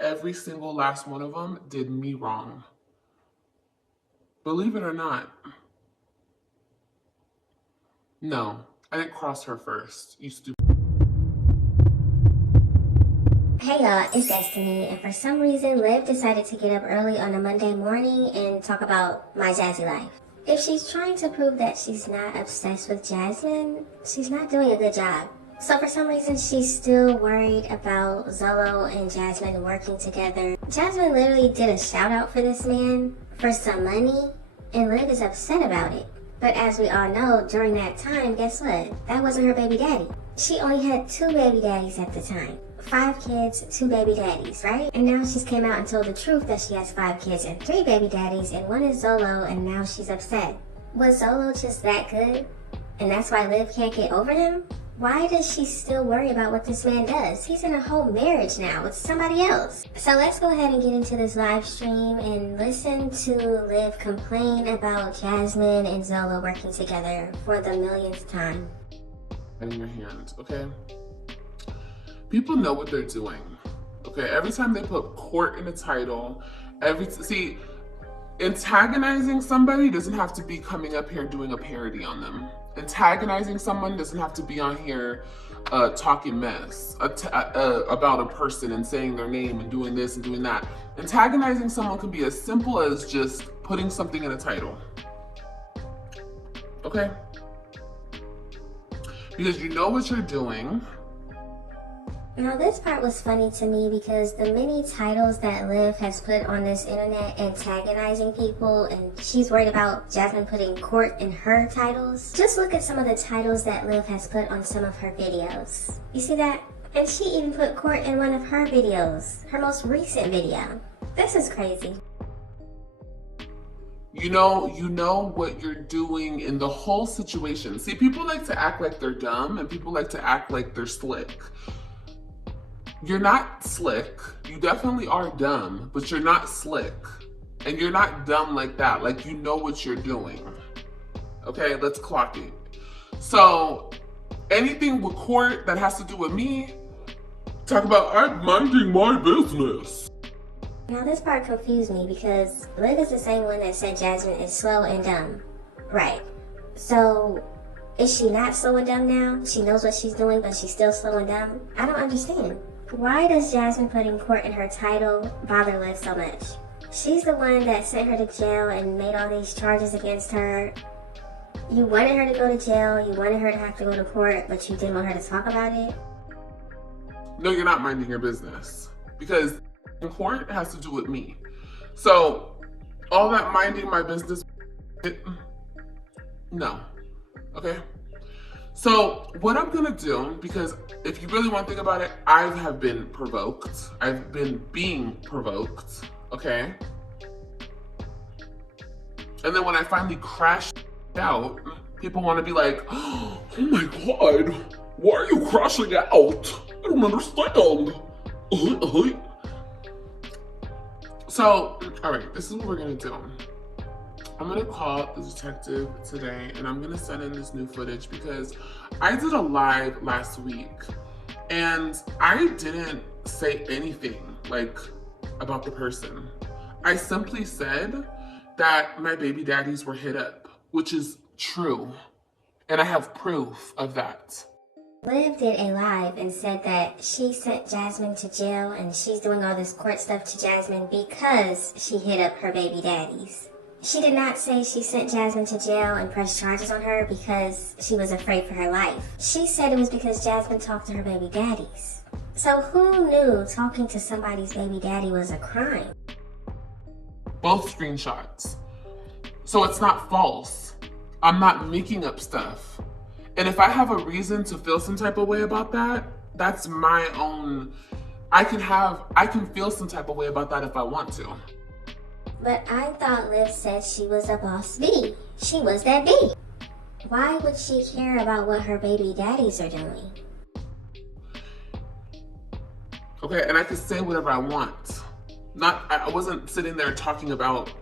Every single last one of them did me wrong. Believe it or not. No, I didn't cross her first, you stupid. Hey y'all, it's Destiny, and for some reason Liv decided to get up early on a Monday morning and talk about my Jazzy life. If she's trying to prove that she's not obsessed with Jasmine, she's not doing a good job. So for some reason she's still worried about Zolo and Jasmine working together. Jasmine literally did a shout out for this man for some money, and Liv is upset about it. But as we all know, during that time, guess what? That wasn't her baby daddy. She only had 2 baby daddies at the time. 5 kids, 2 baby daddies, right? And now she's came out and told the truth that she has 5 kids and 3 baby daddies, and one is Zolo, and now she's upset. Was Zolo just that good? And that's why Liv can't get over him? Why does she still worry about what this man does? He's in a whole marriage now with somebody else. So let's go ahead and get into this live stream and listen to Liv complain about Jasmine and Zolo working together for the millionth time. In your hand, okay? People know what they're doing, okay? Every time they put court in the title, see, antagonizing somebody doesn't have to be coming up here doing a parody on them. Antagonizing someone doesn't have to be on here talking mess about a person and saying their name and doing this and doing that. Antagonizing someone can be as simple as just putting something in a title, okay? Because you know what you're doing. Now this part was funny to me because the many titles that Liv has put on this internet antagonizing people, and she's worried about Jasmine putting court in her titles. Just look at some of the titles that Liv has put on some of her videos. You see that? And she even put court in one of her videos, her most recent video. This is crazy. You know what you're doing in the whole situation. See, people like to act like they're dumb and people like to act like they're slick. You're not slick. You definitely are dumb, but you're not slick. And you're not dumb like that. Like, you know what you're doing. Okay, let's clock it. So, anything with court that has to do with me, talk about I'm minding my business. Now this part confused me because Liv is the same one that said Jasmine is slow and dumb. Right. So, is she not slow and dumb now? She knows what she's doing, but she's still slow and dumb? I don't understand. Why does Jasmine putting court in her title bother Liv so much? She's the one that sent her to jail and made all these charges against her. You wanted her to go to jail, you wanted her to have to go to court, but you didn't want her to talk about it? No, you're not minding your business. Because court has to do with me. So, all that minding my business, no. Okay? So, what I'm gonna do, because if you really want to think about it, I have been provoked. I've been being provoked, okay? And then when I finally crash out, people want to be like, oh my God, why are you crashing out? I don't understand. So, all right, this is what we're gonna do. I'm gonna call the detective today and I'm gonna send in this new footage because I did a live last week and I didn't say anything like about the person. I simply said that my baby daddies were hit up, which is true. And I have proof of that. Liv did a live and said that she sent Jasmine to jail and she's doing all this court stuff to Jasmine because she hit up her baby daddies. She did not say she sent Jasmine to jail and pressed charges on her because she was afraid for her life. She said it was because Jasmine talked to her baby daddies. So who knew talking to somebody's baby daddy was a crime? Both screenshots. So it's not false. I'm not making up stuff. And if I have a reason to feel some type of way about that, that's my own. I can feel some type of way about that if I want to. But I thought Liv said she was a boss bee. She was that bee. Why would she care about what her baby daddies are doing? Okay, and I could say whatever I want. I wasn't sitting there talking about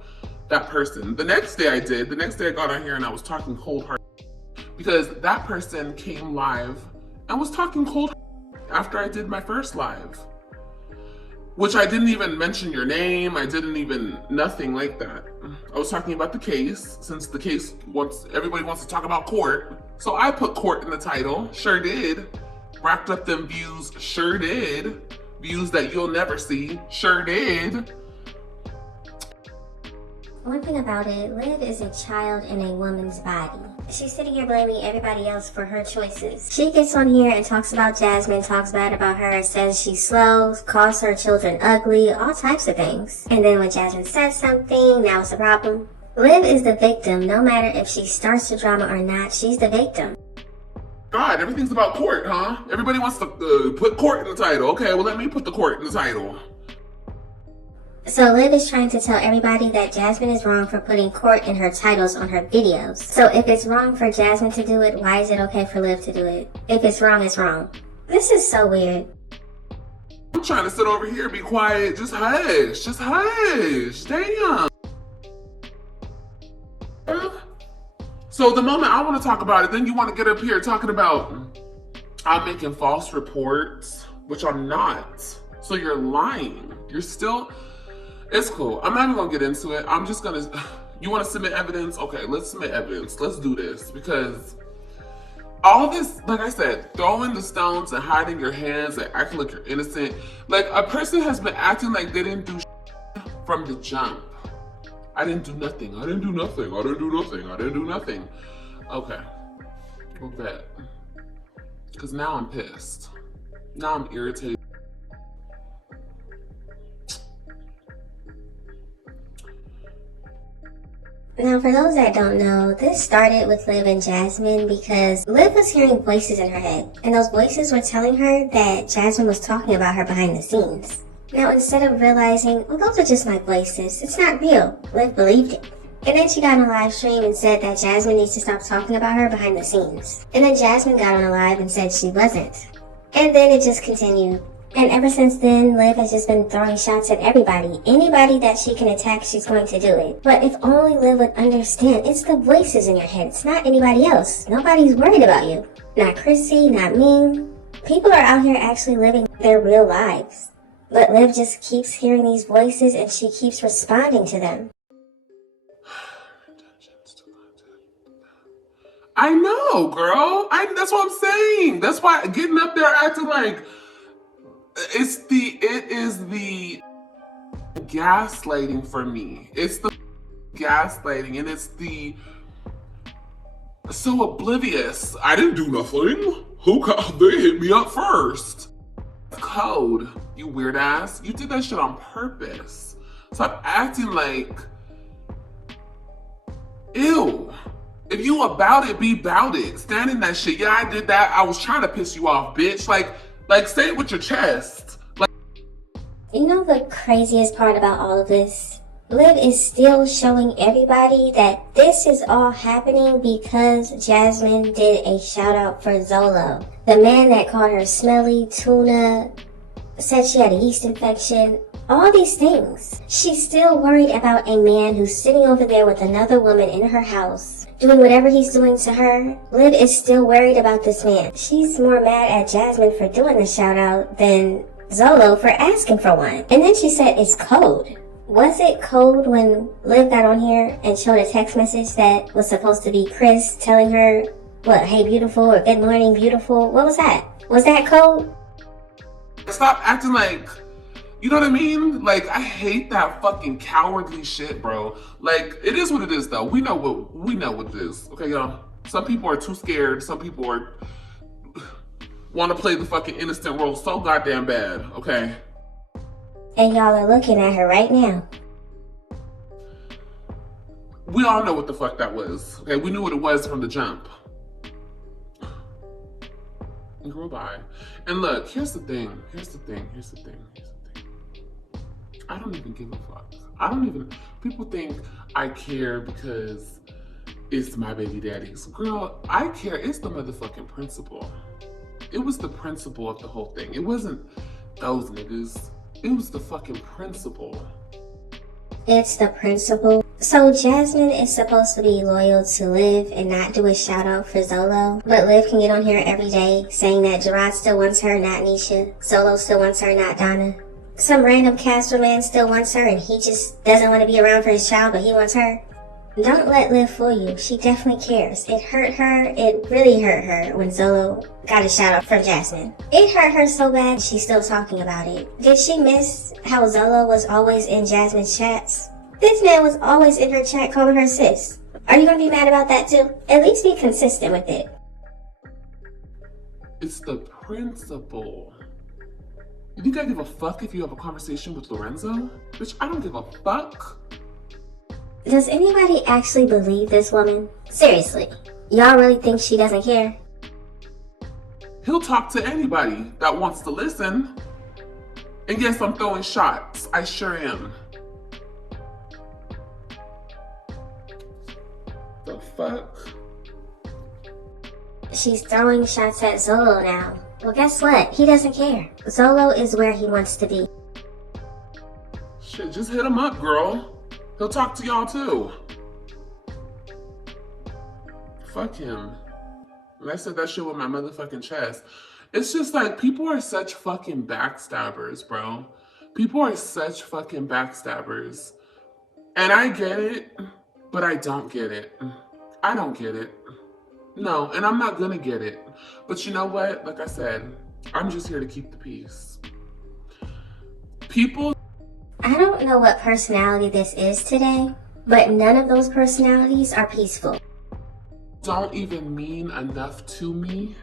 that person. The next day I did. The next day I got on here and I was talking cold-hearted. Because that person came live and was talking cold after I did my first live. which I didn't even mention your name. I didn't even, nothing like that. I was talking about the case, since the case everybody wants to talk about court. So I put court in the title, sure did. Racked up them views, sure did. Views that you'll never see, sure did. One thing about it, Liv is a child in a woman's body. She's sitting here blaming everybody else for her choices. She gets on here and talks about Jasmine, talks bad about her, says she's slow, calls her children ugly, all types of things. And then when Jasmine says something, now it's a problem. Liv is the victim. No matter if she starts the drama or not, she's the victim. God, everything's about court, huh? Everybody wants to put court in the title. Okay, well, let me put the court in the title. So Liv is trying to tell everybody that Jasmine is wrong for putting court in her titles on her videos. So if it's wrong for Jasmine to do it, why is it okay for Liv to do it? If it's wrong, it's wrong. This is so weird. I'm trying to sit over here, be quiet, just hush, damn. So the moment I want to talk about it, then you want to get up here talking about I'm making false reports, which I'm not. So you're lying. You're still, it's cool. I'm not even gonna get into it. I'm just gonna, you want to submit evidence? Okay, let's submit evidence. Let's do this, because all this, like I said, throwing the stones and hiding your hands and acting like you're innocent. Like a person has been acting like they didn't do from the jump. I didn't do nothing. I didn't do nothing. I didn't do nothing. I didn't do nothing. Okay, we'll bet. Because now I'm pissed. Now I'm irritated. Now, for those that don't know, this started with Liv and Jasmine because Liv was hearing voices in her head, and those voices were telling her that Jasmine was talking about her behind the scenes. Now, instead of realizing, well, those are just my voices, it's not real, Liv believed it. And then she got on a live stream and said that Jasmine needs to stop talking about her behind the scenes. And then Jasmine got on a live and said she wasn't. And then it just continued. And ever since then, Liv has just been throwing shots at everybody. Anybody that she can attack, she's going to do it. But if only Liv would understand, it's the voices in your head. It's not anybody else. Nobody's worried about you. Not Chrissy, not me. People are out here actually living their real lives. But Liv just keeps hearing these voices and she keeps responding to them. I know, girl. That's what I'm saying. That's why getting up there acting like it is the gaslighting for me. It's the gaslighting, and it's the so oblivious. I didn't do nothing. They hit me up first. Code, you weird ass. You did that shit on purpose. Stop acting like, ew. If you about it, be about it. Stand in that shit. Yeah, I did that. I was trying to piss you off, bitch. Like say it with your chest. Like, you know the craziest part about all of this? Liv is still showing everybody that this is all happening because Jasmine did a shout out for Zolo. The man that called her smelly, tuna, said she had a yeast infection, all these things. She's still worried about a man who's sitting over there with another woman in her house, doing whatever he's doing to her. Liv is still worried about this man. She's more mad at Jasmine for doing the shout out than Zolo for asking for one. And then she said it's code. Was it code when Liv got on here and showed a text message that was supposed to be Chris telling her, what, hey beautiful, or good morning beautiful? What was that? Was that code? stop acting like, you know what I mean? Like, I hate that fucking cowardly shit, bro. Like, it is what it is, though. We know what it is. Okay, y'all? Some people are too scared. Some people want to play the fucking innocent role so goddamn bad, okay? And y'all are looking at her right now. We all know what the fuck that was, okay? We knew what it was from the jump. Girl, bye. And look, here's the thing. I don't even give a fuck. People think I care because it's my baby daddy's. Girl, I care. It's the motherfucking principle. It was the principle of the whole thing. It wasn't those niggas. It was the fucking principle. It's the principle. So Jasmine is supposed to be loyal to Liv and not do a shout out for Zolo. But Liv can get on here every day saying that Gerard still wants her, not Nisha. Zolo still wants her, not Donna. Some random Castro man still wants her and he just doesn't want to be around for his child, but he wants her. Don't let Liv fool you. She definitely cares. It hurt her. It really hurt her when Zolo got a shout out from Jasmine. It hurt her so bad she's still talking about it. Did she miss how Zolo was always in Jasmine's chats? This man was always in her chat calling her sis. Are you gonna be mad about that too? At least be consistent with it. It's the principle. You think I give a fuck if you have a conversation with Lorenzo? Bitch, I don't give a fuck. Does anybody actually believe this woman? Seriously, y'all really think she doesn't care? He'll talk to anybody that wants to listen. And yes, I'm throwing shots. I sure am. The fuck? She's throwing shots at Zolo now. Well, guess what? He doesn't care. Zolo is where he wants to be. Shit, just hit him up, girl. He'll talk to y'all too. Fuck him. And I said that shit with my motherfucking chest. It's just like, people are such fucking backstabbers, bro. People are such fucking backstabbers. And I get it, but I don't get it. I don't get it. No, and I'm not gonna get it. But you know what? Like I said, I'm just here to keep the peace. People... I don't know what personality this is today, but none of those personalities are peaceful. Don't even mean enough to me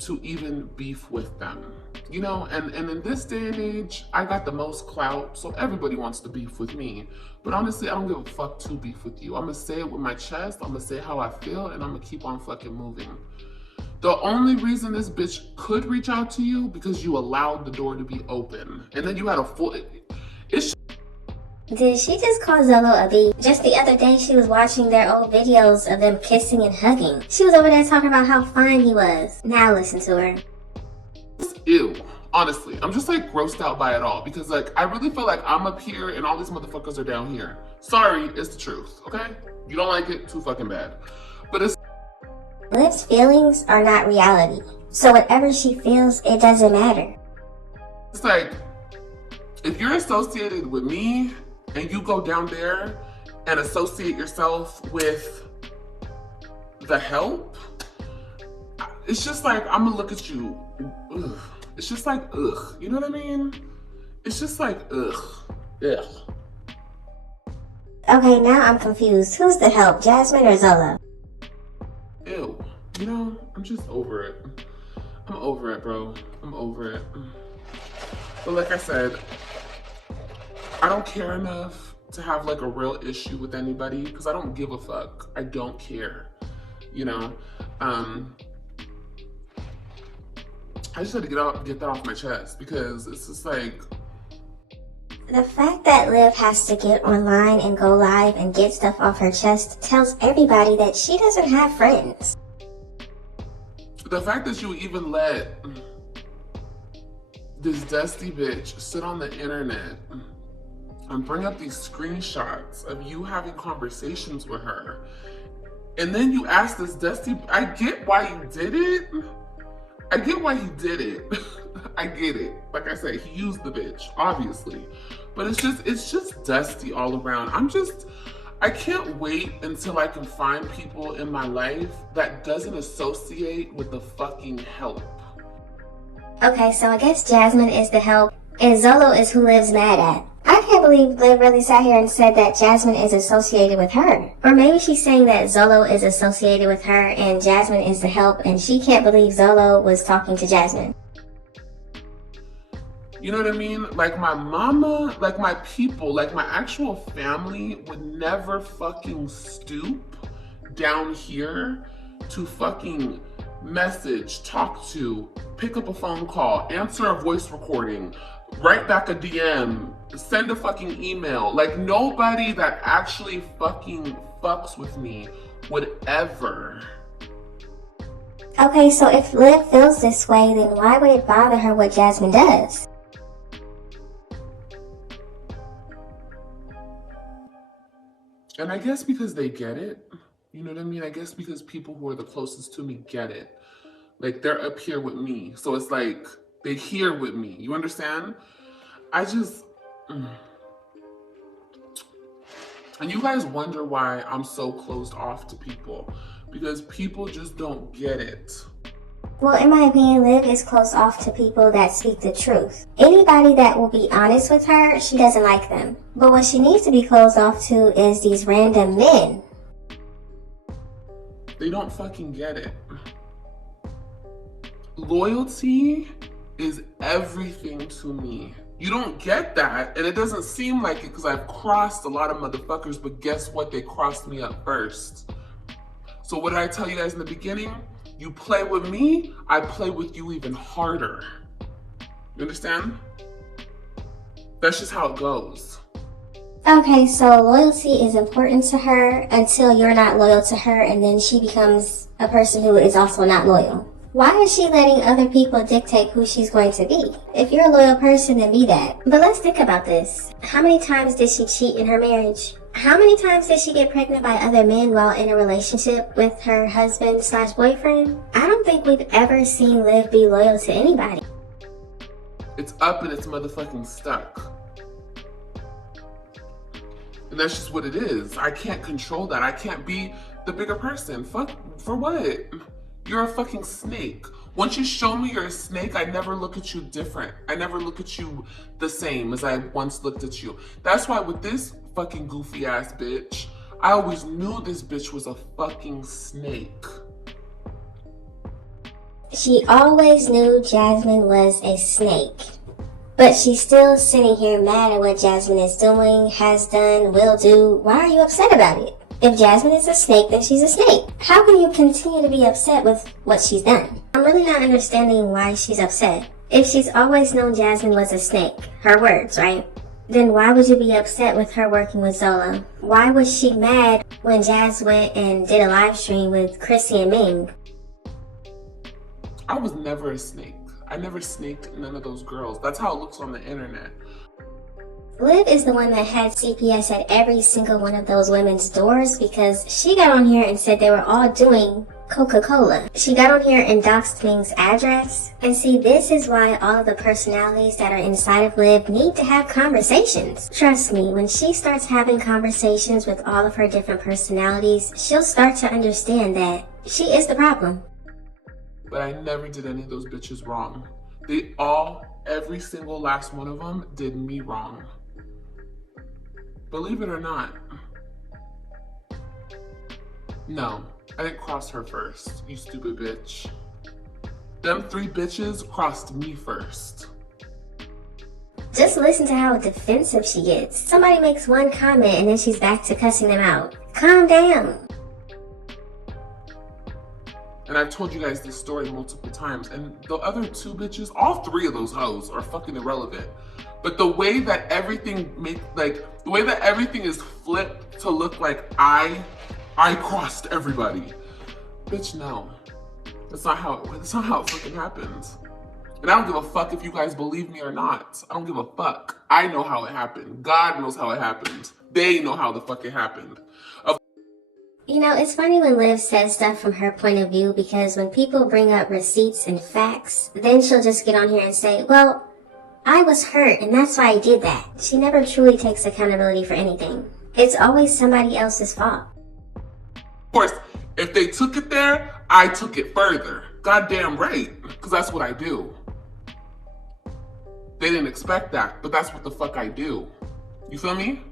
to even beef with them. You know, and in this day and age, I got the most clout, so everybody wants to beef with me. But honestly, I don't give a fuck to beef with you. I'm gonna say it with my chest, I'm gonna say how I feel, and I'm gonna keep on fucking moving. The only reason this bitch could reach out to you, because you allowed the door to be open. And then you had a full... Did she just call Zolo a B? Just the other day she was watching their old videos of them kissing and hugging. She was over there talking about how fine he was. Now listen to her. Ew. Honestly, I'm just like grossed out by it all, because like I really feel like I'm up here and all these motherfuckers are down here. Sorry, it's the truth, okay? You don't like it, too fucking bad. But it's... Liv's feelings are not reality. So whatever she feels, it doesn't matter. It's like, if you're associated with me and you go down there and associate yourself with the help, it's just like, I'm gonna look at you, ugh. It's just like, ugh, you know what I mean? It's just like, ugh, ugh. Okay, now I'm confused. Who's the help, Jasmine or Zolo? Ew, you know, I'm just over it. I'm over it, bro. I'm over it. But like I said, I don't care enough to have like a real issue with anybody, because I don't give a fuck. I don't care, you know? I just had to get that off my chest, because it's just like... The fact that Liv has to get online and go live and get stuff off her chest tells everybody that she doesn't have friends. The fact that you even let this dusty bitch sit on the internet and bring up these screenshots of you having conversations with her, and then you ask this dusty... I get why you did it. I get why he did it. I get it. Like I said, he used the bitch, obviously. But it's just dusty all around. I can't wait until I can find people in my life that doesn't associate with the fucking help. Okay, so I guess Jasmine is the help, and Zolo is who Liv's mad at. I can't believe Liv really sat here and said that Jasmine is associated with her. Or maybe she's saying that Zolo is associated with her and Jasmine is the help, and she can't believe Zolo was talking to Jasmine. You know what I mean? Like my mama, like my people, like my actual family would never fucking stoop down here to fucking message, talk to, pick up a phone call, answer a voice recording, write back a DM, send a fucking email. Like nobody that actually fucking fucks with me would ever. Okay, so if Liv feels this way, then why would it bother her what Jasmine does? And I guess because they get it, you know what I mean? I guess because people who are the closest to me get it. Like they're up here with me. So it's like, they here with me, you understand? I just, and you guys wonder why I'm so closed off to people, because people just don't get it. Well, in my opinion, Liv is closed off to people that speak the truth. Anybody that will be honest with her, she doesn't like them. But what she needs to be closed off to is these random men. They don't fucking get it. Loyalty is everything to me. You don't get that, and it doesn't seem like it because I've crossed a lot of motherfuckers, but guess what? They crossed me up first. So what did I tell you guys in the beginning? You play with me, I play with you even harder. You understand? That's just how it goes. Okay, so loyalty is important to her until you're not loyal to her, and then she becomes a person who is also not loyal. Why is she letting other people dictate who she's going to be? If you're a loyal person, then be that. But let's think about this. How many times did she cheat in her marriage? How many times did she get pregnant by other men while in a relationship with her husband/boyfriend? I don't think we've ever seen Liv be loyal to anybody. It's up and it's motherfucking stuck. And that's just what it is. I can't control that. I can't be the bigger person. Fuck, for what? You're a fucking snake. Once you show me you're a snake, I never look at you different. I never look at you the same as I once looked at you. That's why with this fucking goofy ass bitch, I always knew this bitch was a fucking snake. She always knew Jasmine was a snake. But she's still sitting here mad at what Jasmine is doing, has done, will do. Why are you upset about it? If Jasmine is a snake, then she's a snake. How can you continue to be upset with what she's done? I'm really not understanding why she's upset. If she's always known Jasmine was a snake, her words, right? Then why would you be upset with her working with Zolo? Why was she mad when Jazz went and did a live stream with Chrissy and Ming? I was never a snake. I never snaked none of those girls. That's how it looks on the internet. Liv is the one that had CPS at every single one of those women's doors because she got on here and said they were all doing Coca-Cola. She got on here and doxed Ming's address. And see, this is why all of the personalities that are inside of Liv need to have conversations. Trust me, when she starts having conversations with all of her different personalities, she'll start to understand that she is the problem. But I never did any of those bitches wrong. They all, every single last one of them, did me wrong. Believe it or not. No, I didn't cross her first, you stupid bitch. Them three bitches crossed me first. Just listen to how defensive she gets. Somebody makes one comment and then she's back to cussing them out. Calm down. And I've told you guys this story multiple times. And the other two bitches, all three of those hoes are fucking irrelevant. But the way that everything the way that everything is flipped to look like I crossed everybody. Bitch, no. That's not how it fucking happens. And I don't give a fuck if you guys believe me or not. I don't give a fuck. I know how it happened. God knows how it happened. They know how the fuck it happened. You know, it's funny when Liv says stuff from her point of view because when people bring up receipts and facts, then she'll just get on here and say, well, I was hurt and that's why I did that. She never truly takes accountability for anything. It's always somebody else's fault. Of course, if they took it there, I took it further. Goddamn right, because that's what I do. They didn't expect that, but that's what the fuck I do. You feel me?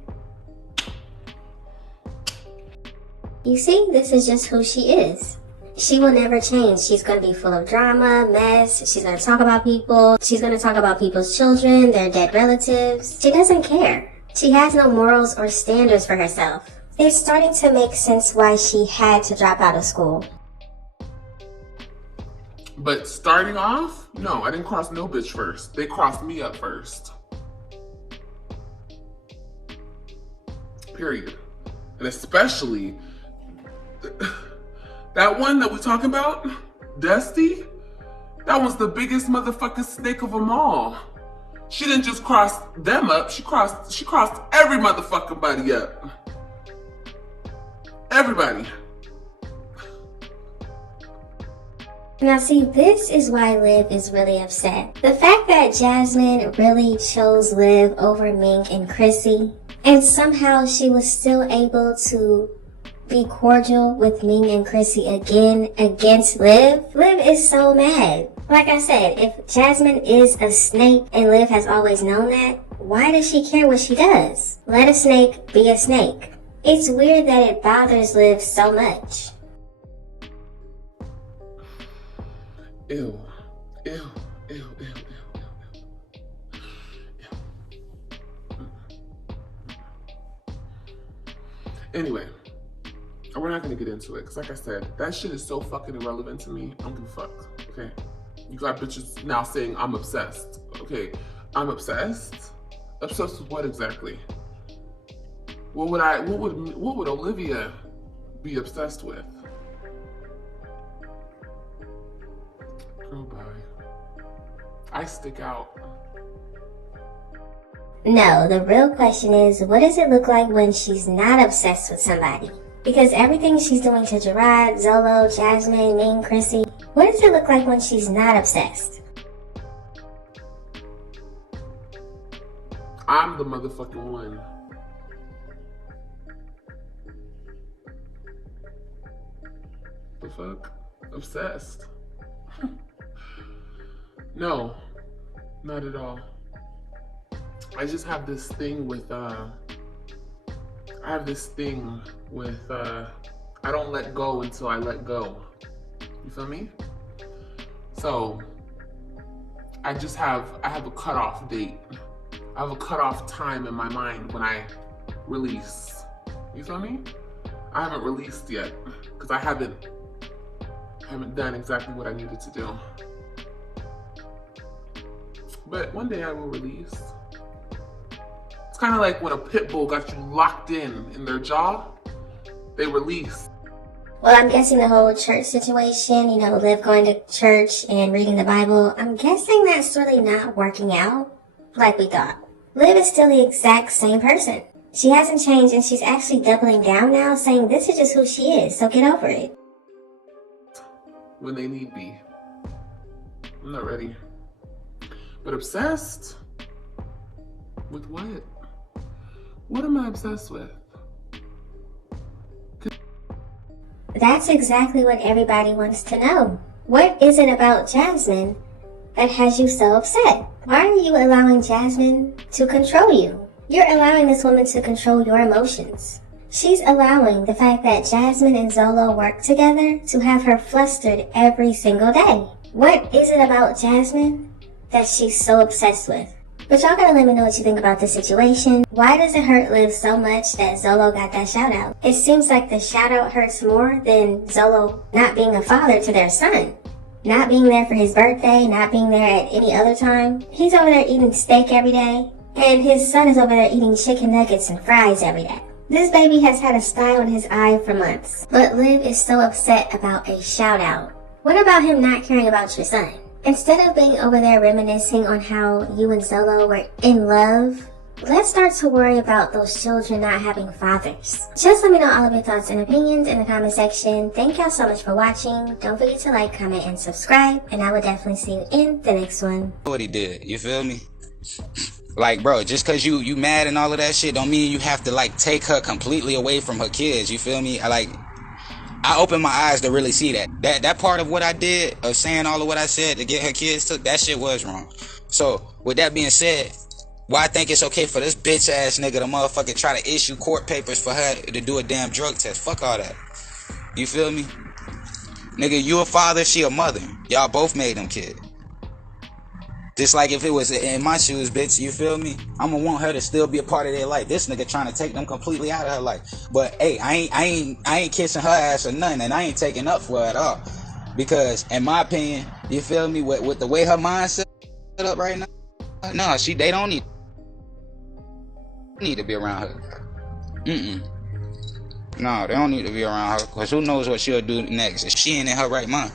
You see, this is just who she is. She will never change. She's going to be full of drama, mess. She's going to talk about people. She's going to talk about people's children, their dead relatives. She doesn't care. She has no morals or standards for herself. It's starting to make sense why she had to drop out of school. But starting off, no, I didn't cross no bitch first. They crossed me up first. Period. And especially that one that we're talking about, Dusty, that was the biggest motherfucking snake of them all. She didn't just cross them up, she crossed every motherfucking body up. Everybody. Now see, this is why Liv is really upset. The fact that Jasmine really chose Liv over Mink and Chrissy, and somehow she was still able to be cordial with Ming and Chrissy again against Liv. Liv is so mad. Like I said, if Jasmine is a snake and Liv has always known that, why does she care what she does? Let a snake be a snake. It's weird that it bothers Liv so much. Ew. Ew. Ew. Ew. Ew. Ew. Ew. Anyway, we're not gonna get into it because, like I said, that shit is so fucking irrelevant to me. I don't give a fuck. Okay, you got bitches now saying I'm obsessed. Okay, I'm obsessed. Obsessed with what exactly? What would Olivia be obsessed with? Girl, bye. I stick out. No, the real question is, what does it look like when she's not obsessed with somebody? Because everything she's doing to Gerard, Zolo, Jasmine, Ming, Chrissy, what does it look like when she's not obsessed? I'm the motherfucking one. The fuck? Obsessed? No, not at all. I just have this thing with, I don't let go until I let go. You feel me? So, I have a cutoff date. I have a cutoff time in my mind when I release. You feel me? I haven't released yet because I haven't done exactly what I needed to do. But one day I will release. It's kind of like when a pit bull got you locked in their jaw, they release. Well, I'm guessing the whole church situation, Liv going to church and reading the Bible, I'm guessing that's really not working out like we thought. Liv is still the exact same person. She hasn't changed, and she's actually doubling down now, saying this is just who she is, so get over it. When they need be. I'm not ready. But obsessed? With what? What am I obsessed with? That's exactly what everybody wants to know. What is it about Jasmine that has you so upset? Why are you allowing Jasmine to control you? You're allowing this woman to control your emotions. She's allowing the fact that Jasmine and Zolo work together to have her flustered every single day. What is it about Jasmine that she's so obsessed with? But y'all gotta let me know what you think about this situation. Why does it hurt Liv so much that Zolo got that shout out? It seems like the shout out hurts more than Zolo not being a father to their son. Not being there for his birthday, not being there at any other time. He's over there eating steak every day, and his son is over there eating chicken nuggets and fries every day. This baby has had a style in his eye for months. But Liv is so upset about a shout out. What about him not caring about your son? Instead of being over there reminiscing on how you and Zolo were in love, let's start to worry about those children not having fathers. Just let me know all of your thoughts and opinions in the comment section. Thank y'all so much for watching. Don't forget to like, comment, and subscribe. And I will definitely see you in the next one. What he did, you feel me? Like, bro, just cause you mad and all of that shit don't mean you have to like take her completely away from her kids, you feel me? I opened my eyes to really see that part of what I did, of saying all of what I said to get her kids took, that shit was wrong. So with that being said, why I think it's okay for this bitch ass nigga to motherfucker try to issue court papers for her to do a damn drug test? Fuck all that. You feel me? Nigga, you a father, she a mother. Y'all both made them kids. Just like if it was in my shoes, bitch, you feel me? I'ma want her to still be a part of their life. This nigga trying to take them completely out of her life. But hey, I ain't kissing her ass or nothing, and I ain't taking up for her at all. Because in my opinion, you feel me, with the way her mindset set up right now, no, they don't need to be around her. No, they don't need to be around her, because who knows what she'll do next if she ain't in her right mind.